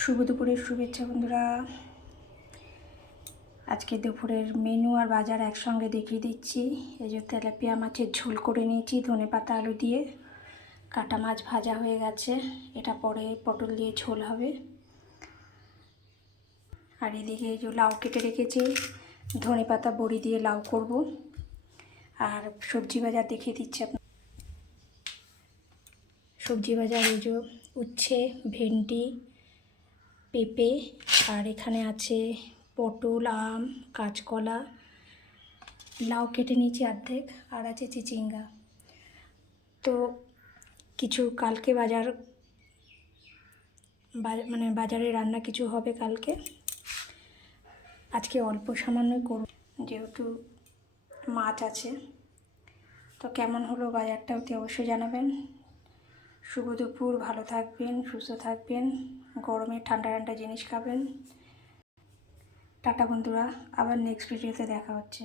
শুভ দুপুরের শুভেচ্ছা বন্ধুরা। আজকে দুপুরের মেনু আর বাজার একসঙ্গে দেখিয়ে দিচ্ছি। এই যে তেলাপিয়া মাছের ঝোল করে নিয়েছি ধনেপাতা আলু দিয়ে। কাটা মাছ ভাজা হয়ে গেছে, এটা পরে পটল দিয়ে ঝোল হবে। আর এদিকে এই যে লাউ কেটে রেখেছি, ধনেপাতা বড়ি দিয়ে লাউ করব। আর সবজি বাজার দেখিয়ে দিচ্ছি আপনার। সবজি বাজার এই যে উচ্ছে, ভেন্ডি, পেঁপে, আর এখানে আছে পটল, আম, কাঁচকলা, লাউ কেটে নিয়েছি অর্ধেক, আর আছে চিচিঙ্গা। তো কিছু কালকে বাজারে রান্না কিছু হবে কালকে, আজকে অল্প সামান্যই করব যেহেতু মাছ আছে। তো কেমন হলো বাজারটা অতি অবশ্যই জানাবেন। শুভ দুপুর, ভালো থাকবেন, সুস্থ থাকবেন, গরমে ঠান্ডা ঠান্ডা জিনিস খাবেন। টাটা বন্ধুরা, আবার নেক্সট ভিডিওতে দেখা হচ্ছে।